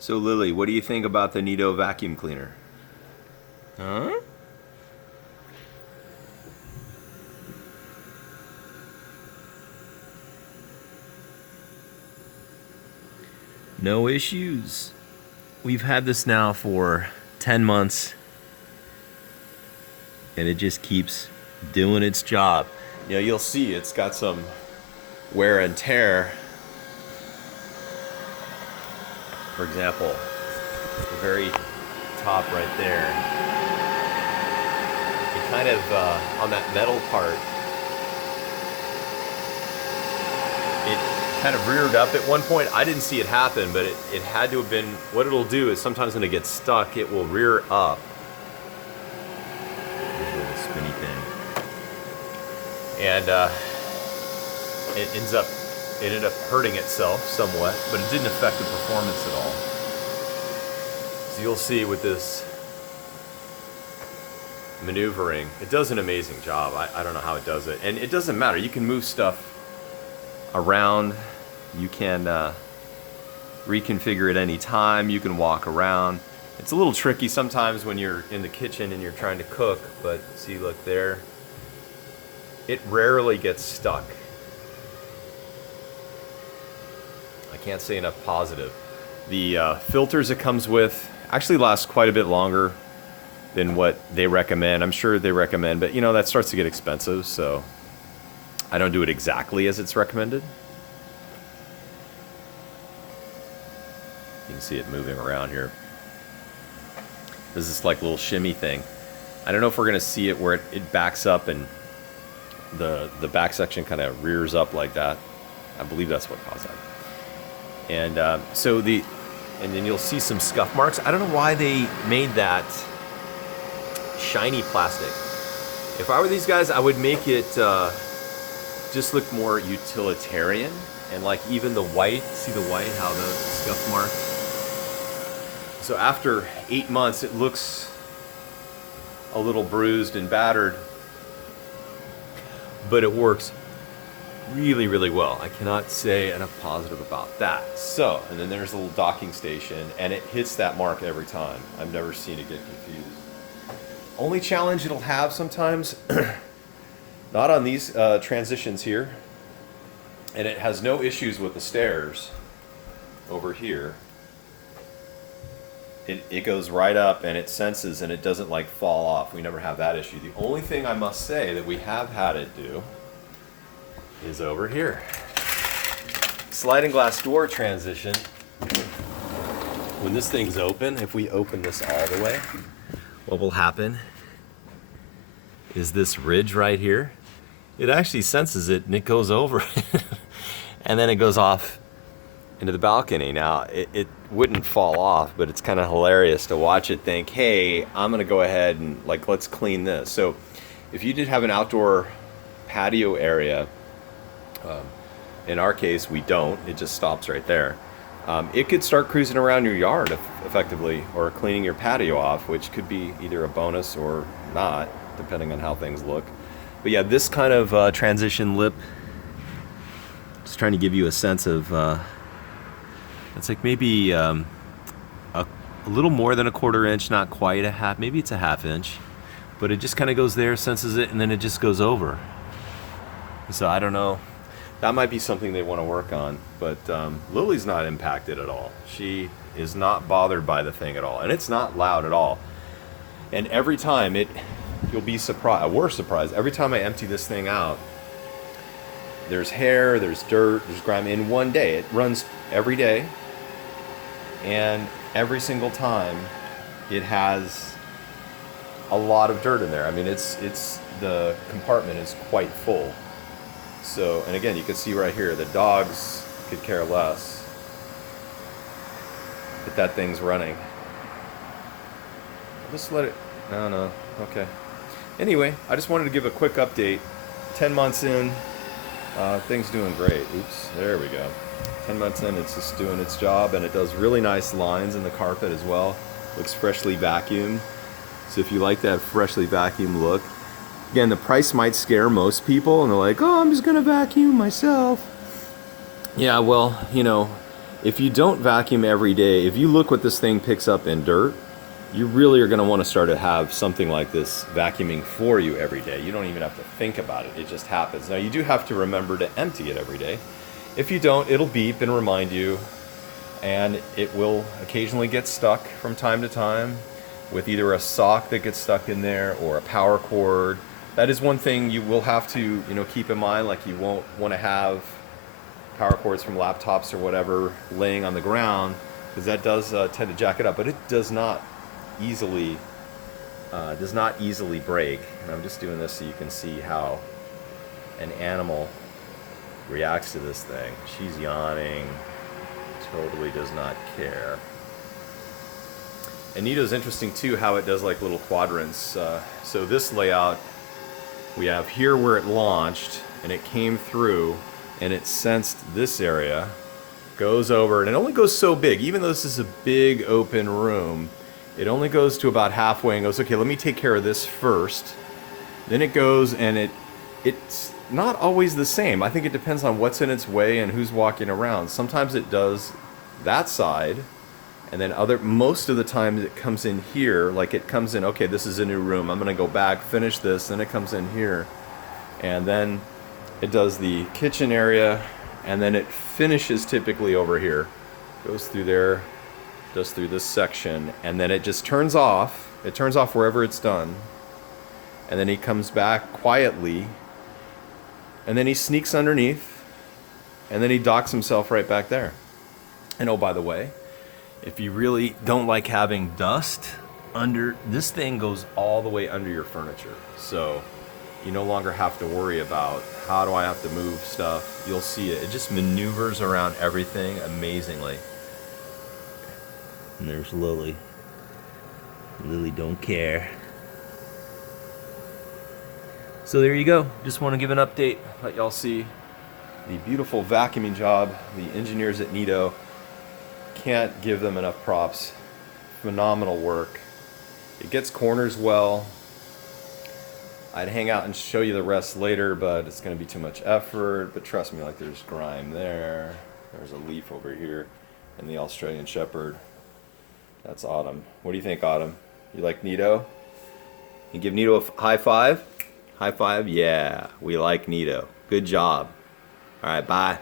So Lily, what do you think about the Neato vacuum cleaner? Huh? No issues. We've had this now for 10 months and it just keeps doing its job. You know, you'll see it's got some wear and tear. For example, the very top right there. It kind of, on that metal part, it kind of reared up at one point. I didn't see it happen, but it had to have been, what it'll do is sometimes when it gets stuck, it will rear up. Here's a little spinny thing. And it ended up hurting itself somewhat, but it didn't affect the performance at all. So you'll see with this maneuvering, it does an amazing job. I don't know how it does it. And it doesn't matter. You can move stuff around. You can reconfigure at any time. You can walk around. It's a little tricky sometimes when you're in the kitchen and you're trying to cook, but see, look there. It rarely gets stuck. I can't say enough positive. The filters it comes with actually last quite a bit longer than what they recommend. I'm sure they recommend, but you know, that starts to get expensive, so I don't do it exactly as it's recommended. You can see it moving around here. There's this like little shimmy thing. I don't know if we're gonna see it where it backs up and the back section kind of rears up like that. I believe that's what caused that. And and then you'll see some scuff marks. I don't know why they made that shiny plastic. If I were these guys, I would make it just look more utilitarian, and like even the white, see the white, how the scuff mark. So after 8 months, it looks a little bruised and battered, but it works really, really well. I cannot say enough positive about that. So, and then there's a little docking station, and it hits that mark every time. I've never seen it get confused. Only challenge it'll have sometimes, not on these transitions here, and it has no issues with the stairs over here. It goes right up and it senses and it doesn't like fall off. We never have that issue. The only thing I must say that we have had it do is over here. Sliding glass door transition. When this thing's open, if we open this all the way, what will happen is this ridge right here, it actually senses it and it goes over and then it goes off into the balcony. Now, it wouldn't fall off, but it's kind of hilarious to watch it think, hey, I'm gonna go ahead and like, let's clean this. So if you did have an outdoor patio area, in our case, we don't, it just stops right there. It could start cruising around your yard effectively, or cleaning your patio off, which could be either a bonus or not, depending on how things look. But yeah, this kind of transition lip, just trying to give you a sense of, it's like maybe a little more than a 1/4 inch, not quite a half, maybe it's a 1/2 inch, but it just kind of goes there, senses it, and then it just goes over. So I don't know. That might be something they want to work on, but Lily's not impacted at all. She is not bothered by the thing at all, and it's not loud at all. And every time you'll be surprised, we're surprised, every time I empty this thing out, there's hair, there's dirt, there's grime in one day. It runs every day, and every single time it has a lot of dirt in there. I mean, it's the compartment is quite full. So, and again, you can see right here, the dogs could care less, but that thing's running. Just let it, no, okay. Anyway, I just wanted to give a quick update. 10 months in, things doing great. Oops, there we go. 10 months in, it's just doing its job, and it does really nice lines in the carpet as well. Looks freshly vacuumed. So if you like that freshly vacuumed look, again, the price might scare most people, and they're like, oh, I'm just gonna vacuum myself. Yeah, well, you know, if you don't vacuum every day, if you look what this thing picks up in dirt, you really are going to want to start to have something like this vacuuming for you every day. You don't even have to think about it. It just happens. Now, you do have to remember to empty it every day. If you don't, it'll beep and remind you, and it will occasionally get stuck from time to time with either a sock that gets stuck in there or a power cord. That is one thing you will have to, keep in mind. Like, you won't want to have power cords from laptops or whatever laying on the ground, because that does tend to jack it up. But it does not easily break. And I'm just doing this so you can see how an animal reacts to this thing. She's yawning, totally does not care. And Neato's interesting too, how it does like little quadrants. So this layout, we have here where it launched, and it came through, and it sensed this area, goes over, and it only goes so big. Even though this is a big open room, it only goes to about halfway and goes, okay, let me take care of this first. Then it goes, and it's not always the same. I think it depends on what's in its way and who's walking around. Sometimes it does that side, and then most of the time it comes in here, like it comes in, okay, this is a new room, I'm gonna go back, finish this, then it comes in here, and then it does the kitchen area, and then it finishes typically over here. Goes through there, does through this section, and then it just turns off. It turns off wherever it's done. And then he comes back quietly, and then he sneaks underneath, and then he docks himself right back there. And oh, by the way, if you really don't like having dust under, this thing goes all the way under your furniture. So you no longer have to worry about, how do I have to move stuff? You'll see it. It just maneuvers around everything amazingly. And there's Lily. Lily don't care. So there you go. Just want to give an update, let y'all see the beautiful vacuuming job. The engineers at Neato, can't give them enough props. Phenomenal work. It gets corners well. I'd hang out and show you the rest later, but it's going to be too much effort. But trust me, like, there's grime there. There's a leaf over here, and the Australian Shepherd. That's Autumn. What do you think, Autumn? You like Neato? You give Neato a high five? High five? Yeah, we like Neato. Good job. All right, bye.